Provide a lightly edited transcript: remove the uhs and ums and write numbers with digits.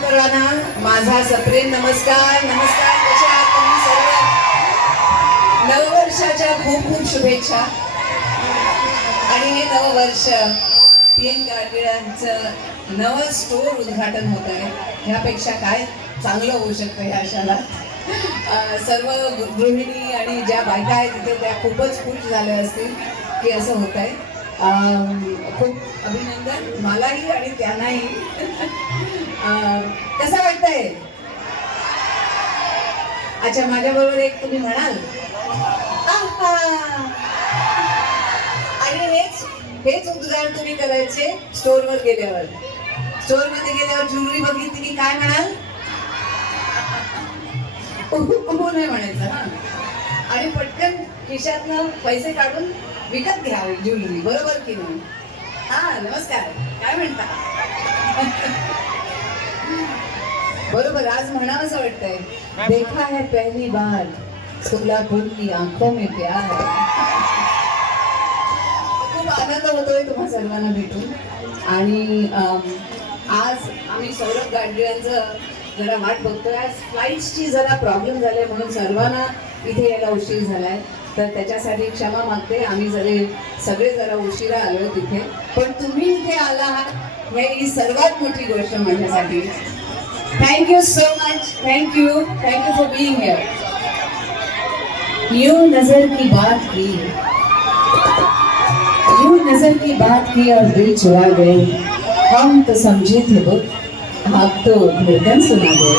सर्वांना माझा सप्रेम नमस्कार. नमस्कार, कसे आहात तुम्ही सर्व? नववर्षाच्या खूप खूप शुभेच्छा. आणि हे नववर्ष PN गाडगिळांचं नवं स्टोर उद्घाटन होत आहे. ह्यापेक्षा काय चांगलं होऊ शकतं ह्या क्षणाला. सर्व गृहिणी आणि ज्या बायका आहेत तिथे त्या खूपच खुश झाल्या असतील की असं होत आहे. खूप अभिनंदन मलाही आणि त्यांनाही. कसं वाटतंय? अच्छा, माझ्याबरोबर एक तुम्ही म्हणाल. आणि हेच उद्गार तुम्ही करायचे स्टोअरवर गेल्यावर. स्टोअरमध्ये गेल्यावर ज्वेलरी बघितली की काय म्हणाल? नाही म्हणायचं. हा, आणि पटकन खिशातनं पैसे काढून विकत घ्यावे ज्वेलरी, बरोबर की नाही? हा, नमस्कार, काय म्हणता? बरोबर, आज म्हणावं असं वाटतंय, देखा है पहली बार सोलापूर की आंखों में प्यार. खूप आनंद होतोय तुम्हा सर्वांना भेटून. आणि आज आम्ही सौरभ गाडगिळांचं जरा वाट बघतोय. आज फ्लाईट्सची जरा प्रॉब्लेम झाले म्हणून सर्वांना इथे यायला उशीर झालाय, तर त्याच्यासाठी क्षमा मागते. आम्ही सगळे जरा उशिरा आलोय तिथे, पण तुम्ही इथे आला आहात ही सर्वात मोठी गोष्ट माझ्यासाठी. Thank you so much. Thank you for being here. यूं नजर की बात की और दिल चुरा गए. हम तो समझे थे वो, आप तो धड़कन सुना गए.